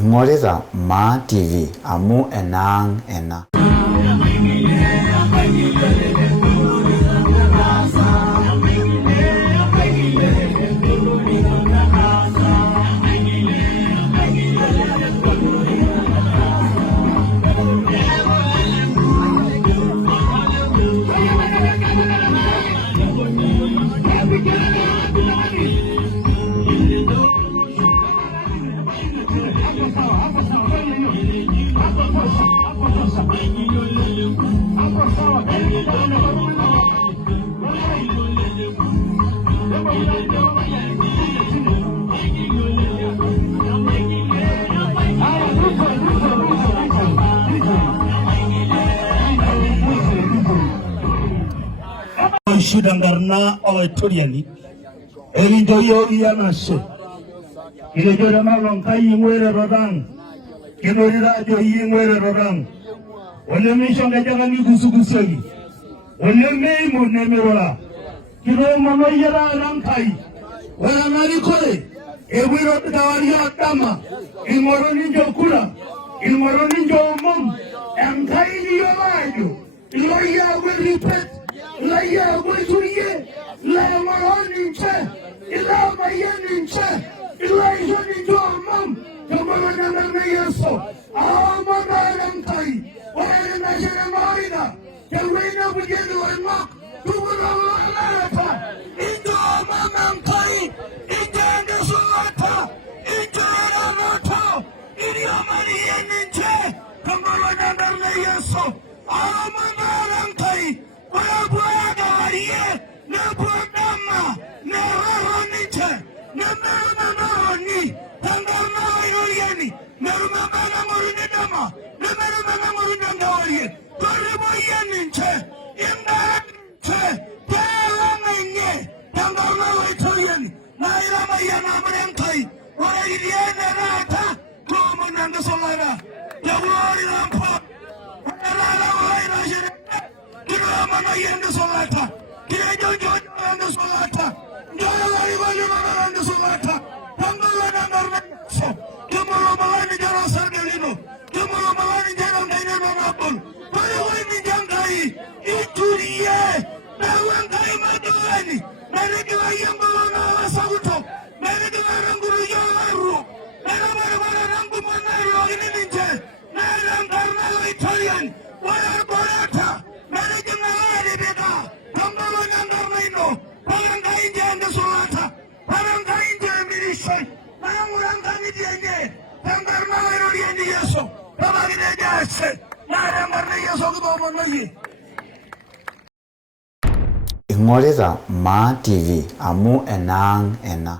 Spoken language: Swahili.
Ingoreza Ma TV amu enang ena. Shudangarna Oetoriani, Elindo Yanase, Ilejora Malon Kayimwere Rodang, Kinorida Yimwere Rodang, Olemission Gajani Gusugusegi, Oleme Munemerola, Kino Manoyera Rankai, Olanarikole, Ewiro Tawaria Dama, in Moroninjo Kula, in Moroninjo Mum, and Kaini Yamayo, Iloya will repeat. Laya Wituye, La Maroninche, Ila Mayaninche, Ila Joninjo Mum, Tomorana Mayaso, Amanarantai, Oranajana Marina, Karina Bugendo and Mark, Tumurata, Into Mamantai, into Andasulata, into Ramato, Idiomani Yaninche, Tomorana Mayaso, Amanarantai. Ingoreza Ma TV amu enang ena.